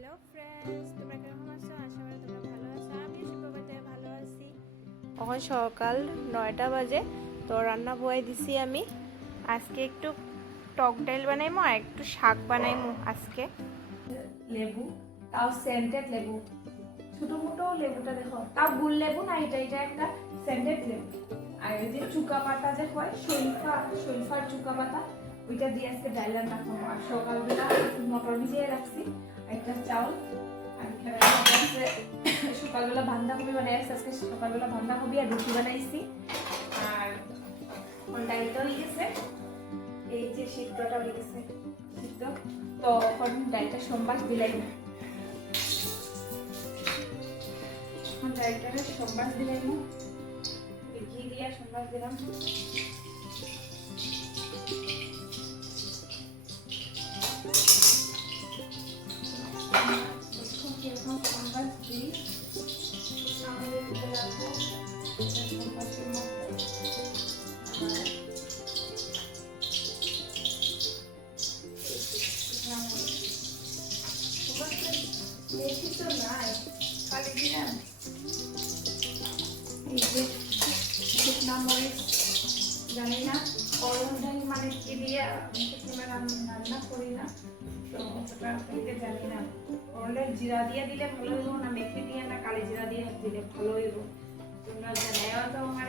Hello friends তোমরা কেমন আছো? আশা করি তোমরা ভালো আছো। আমি সুপ্রভাতে ভালো আছি। এখন সকাল নয়টা বাজে, তো রান্না বয়াই দিছি আমি। আজকে একটু টক ডাল বানাইমো আর একটু শাক বানাইমো আজকে। লেবু, তাও সেন্টেড লেবু। ছোট মোটো লেবুটা দেখো। তাও গুল লেবু না, এটা এটা একটা সেন্টেড লেবু। আর এই যে চুকা পাতা যে হয় শৈলফা চুকা পাতা, ওইটা দিয়ে আজকে ডাল রান্না আর সকালবেলা মটর ভিজিয়ে রাখছি। একটা চাউল আর সকালবেলা বাঁধাকপি বানাইছি, আজকে সকালবেলা বাঁধাকপি আর রুটি বানাইছি। আর ডালটা হয়ে গেছে এই যে সিদ্ধটা হয়ে গেছে সিদ্ধ। তো এখন ডালটা সোমবার দিলাই ডালটা সোমবার দিলাই ঘি দিয়া সোমবার দিলাম। বেশি তো নাই খালি দিলাম এই জানি না ডাল মানে কি দিয়ে আমি রান্না করি না জানি না গরম জিরা দিয়ে দিলে ভালো হইব না মেথি দিয়ে না কালি জিরা দিয়ে দিলে ভালো হইব তোমরা জানাও তো আমার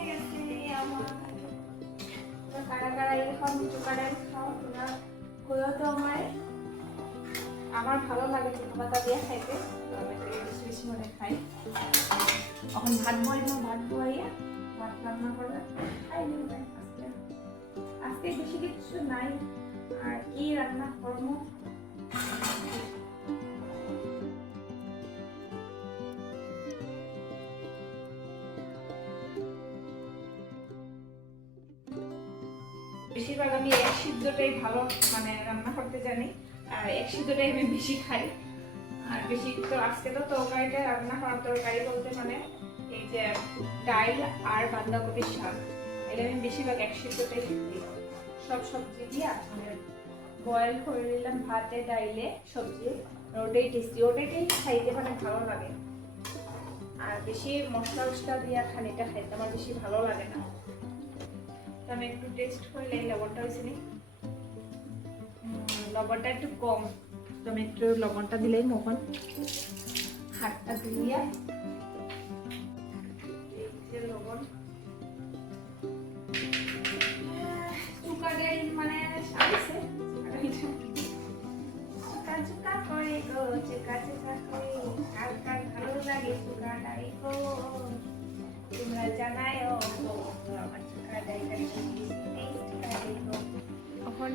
কারা কারা এরকম চুকা ডাল খাও তোমরা ভালো লাগে চুকা পাতা দিয়ে খাইতে তো আমি বেশি বেশি করে খাই এখন ভাত বই না ভাত বইয়া খাই নিব আজকে আজকে বেশি কিছু নাই আর কি রান্না করব বেশিরভাগ আমি এক সিদ্ধটাই ভালো মানে রান্না করতে জানি। আর এক সিদ্ধটাই আমি বেশি খাই। আর বেশি তো আজকে তো তরকারিটা রান্না করার তরকারি বলতে মানে এই যে ডাল আর বাঁধাকপির শাক। এটা আমি বেশিরভাগ এক সিদ্ধটাই দিই সব সবজি দিয়া মানে বয়েল করে নিলাম ভাতে, ডাইলে সবজি। ওটাই টেস্টি ওটাই খাইতে মানে ভালো লাগে। আর বেশি মশলা উসলা দিয়া খানিটা খাইতে আমার বেশি ভালো লাগে না। আমি একটু টেস্ট করলে লবণটা হয়েছে নি লবণটা একটু কম। তো আমি একটু লবণটা দিলেই মোহন। হাতটা ধুইয়া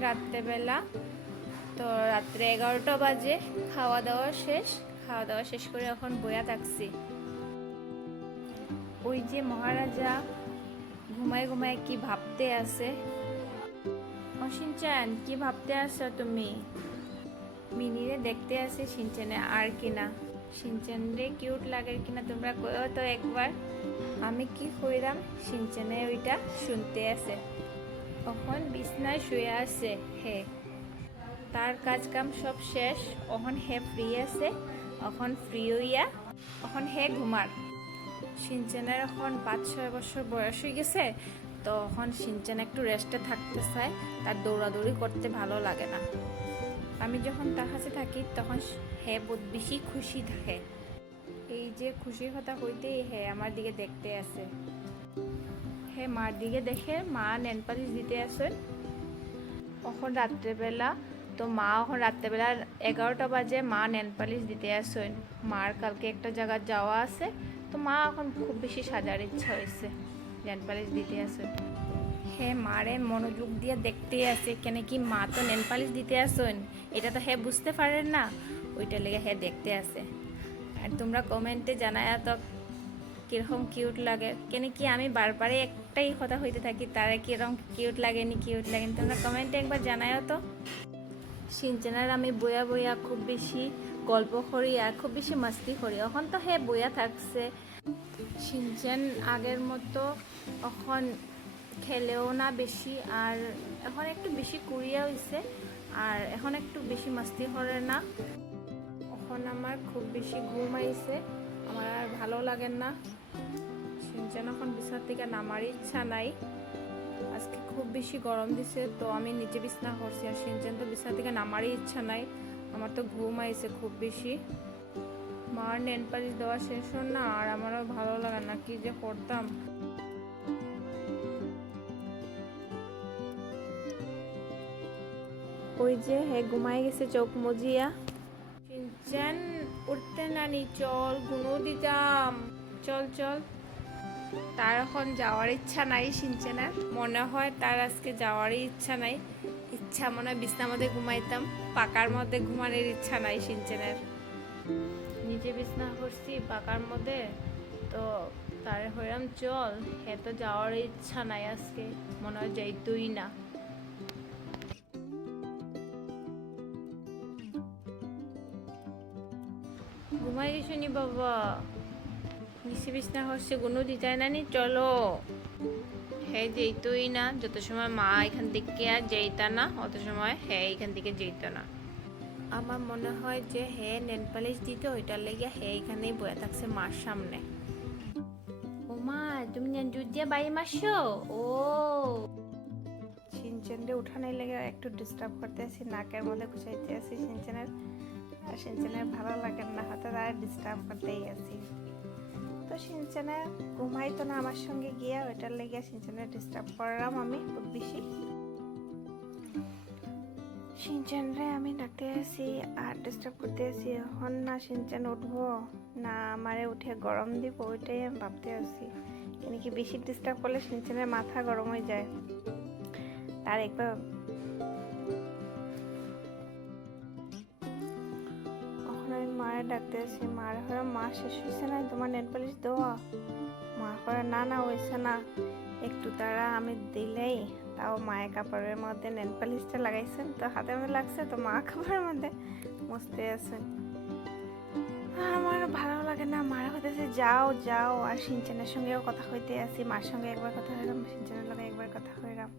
রাত্রেবেলা। তো রাত্রে এগারোটা বাজে, খাওয়া দাওয়া শেষ। খাওয়া দাওয়া শেষ করে এখন বয়া থাকছি। ওই যে মহারাজা ঘুমায় ঘুমায় কি ভাবতে আছে? অসিনচান, কি ভাবতে আছো তুমি? মিনিরে দেখতে আছে সিনচানে, আর কিনা সিনচান রে কিউট লাগে কিনা তোমরা কয়ও তো একবার? আমি কি কইরাম সিনচানে ওইটা শুনতে আছে। এখন বিছনায় শুয়ে আছে? হে। তার কাজ কাম সব শেষ। এখন হে ফ্রি আছে। এখন ফ্রি হইয়া এখন হে ঘুমার। সিনচেনের এখন পাঁচ, ছয় বছর বয়স হয়ে গেছে। তো এখন সিনচেন একটু রেস্টে থাকতে চায়। তার দৌড়াদৌড়ি করতে ভালো লাগে না। আমি যখন তার কাছে থাকি, তখন হে বহুত বেশি খুশি থাকে। এই যে খুশির কথা কইতেই হে আমার দিকে দেখতে আছে। হে মার দিকে দেখে, মা নেন পালিশ দিতে আসেন এখন রাত্রেবেলা তো মা এখন রাত্রেবেলা এগারোটা বাজে, মা নেন পালিশ দিতে আসেন মার কালকে একটা জায়গা যাওয়া আছে, তো মা এখন খুব বেশি সাজার ইচ্ছা হয়েছে নেন পালিশ দিতে আসুন হে মারে মনোযোগ দিয়ে দেখতে আছে, কেন কি মা তো নেন পালিশ দিতে আসুন এটা তো হে বুঝতে পারেন না ওইটা লেগে হে দেখতে আসে আর তোমরা কমেন্টে জানায় তো কীরকম কিউট লাগে, কেন কি আমি বারবারই একটাই কথা হইতে থাকি। তারা কীরকম কিউট লাগেনি কিউট লাগেনি? তোমরা কমেন্টে একবার জানায়ও তো। সিনচেনার আমি বইয়া বইয়া খুব বেশি গল্প করি আর খুব বেশি মাস্তি করি। এখন তো হে বইয়া থাকছে। সিনচেন আগের মতো এখন খেলেও না বেশি আর এখন একটু বেশি কুড়িয়া হয়েছে আর এখন একটু বেশি মাস্তি করে না। এখন আমার খুব বেশি ঘুম আইছে। আমার আর ভালো লাগে না। সিনচেন এখন বিছার থেকে নামার ইচ্ছা নাই। আজকে খুব বেশি গরম দিছে, তো আমি নিচে বিছনা করছি আর সিনচেন তো বিছনা থেকে নামারই ইচ্ছা নাই। আমার তো ঘুম আইছে খুব বেশি। মার নেন পালিশ দেওয়া শেষ হল না, আর আমারও ভালো লাগে না, কি যে করতাম। ওই যে হে ঘুমাই গেছে চোখ মজিয়া। সিনচেন উঠতে নানি, চল গুনো দিতাম চল চল। তার এখন যাওয়ার ইচ্ছা নাই সিনচেনার। মনে হয় তার আজকে যাওয়ারই ইচ্ছা নাই। ইচ্ছা মনে হয় বিছনার মধ্যে ঘুমাইতাম, পাকার মধ্যে ঘুমানোর ইচ্ছা নাই সিনচেনের। নিজে বিছনা করছি পাকার মধ্যে, তো তার হইলাম চল হে তো যাওয়ার ইচ্ছা নাই আজকে, মনে হয় যাইতই না। ঘুমাই গেছো বাবা? নিচে বিছনা হচ্ছে কোনো দিতাই না নি, চলো। হে যেইতই না, যত সময় মা এখান থেকে আর যেইতা না, অত সময় হে এখান থেকে যেত না। আমার মনে হয় যে হে নেন পালিশ দিত, ওইটার লেগে হে এখানেই বয়ে থাকছে মার সামনে। ও মা, তুমি দুধ দিয়ে বাড়ি মারছো? ও। সিনচেনরে উঠানোর লেগে একটু ডিস্টার্ব করতে আছি নাকের মধ্যে খুশাইতে আছি সিনচেনের। সিনচেনের ভালো লাগে না হয়তো তারা ডিস্টার্ব করতেই তো সিনচেনে ঘুমাইতো না আমার সঙ্গে গিয়া, ওইটার লেগে সিনচেনে ডিস্টার্ব করলাম আমি খুব বেশি। সিনচেনরে আমি ডাকতে আসি আর ডিস্টার্ব করতে আসি এখন না সিনচেন উঠবো, না আমারে উঠে গরম দিব, ওইটাই আমি ভাবতে আসি কিন্তু কি বেশি ডিস্টার্ব করলে সিনচেনের মাথা গরম হয়ে যায়? তার একবার মায়ের ডাকতে আসি। মার হয়ে মা শেষ হয়েছে না তোমার নেট পালিশ দেওয়া? মা করে না না হয়েছে না। একটু তারা আমি দিলেই। তাও মায়ের কাপড়ের মধ্যে নেল পালিশটা লাগাইছেন, তো হাতের মধ্যে লাগছে, তো মা কাপড়ের মধ্যে মুছতে আছেন। আমার ভালো লাগে না, মারা হতেছে যাও যাও। আর সিনচানের সঙ্গেও কথা হইতে আসি। মার সঙ্গে একবার কথা হইলাম, সিনচানের লগে একবার কথা হইলাম।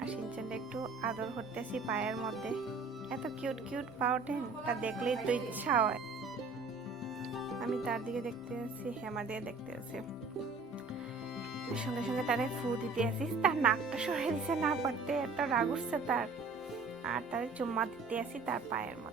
আর সিনচানটা একটু আদর করতে করতেছি পায়ের মধ্যে। এত কিউট কিউট পা ওঠেন তা দেখলেই তো ইচ্ছা হয়। আমি তার দিকে দেখতে আছি হেমা দিয়ে দেখতে আছি সঙ্গে সঙ্গে তারে ফু দিতে আসিস তার নাকটা সরে দিছে না পারতে এত রাগ উঠছে তার। আর তারে চুম্মা দিতে আসি তার পায়ের মধ্যে।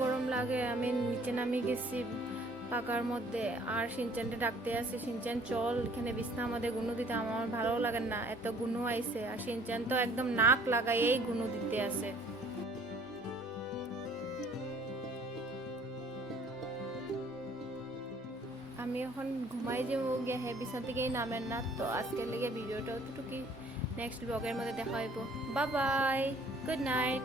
গরম লাগে, আমি নিচে নামি গেছি পাকার মধ্যে। আর সিনচানটা ডাকতে আসে সিনচান চল, এখানে বিছনা আমাদের গুনো দিতে, আমার ভালো লাগে না, এত গুনো আইছে। আর সিনচান তো একদম নাক লাগাই এই গুনো দিতে আসে। আমি এখন ঘুমাই যাব গিয়ে বিছানা থেকেই নামেন না, তো আজকের লেগে ভিডিওটা অতটুকুই। নেক্সট ব্লগের মধ্যে দেখা হইব। বা বাই গুড নাইট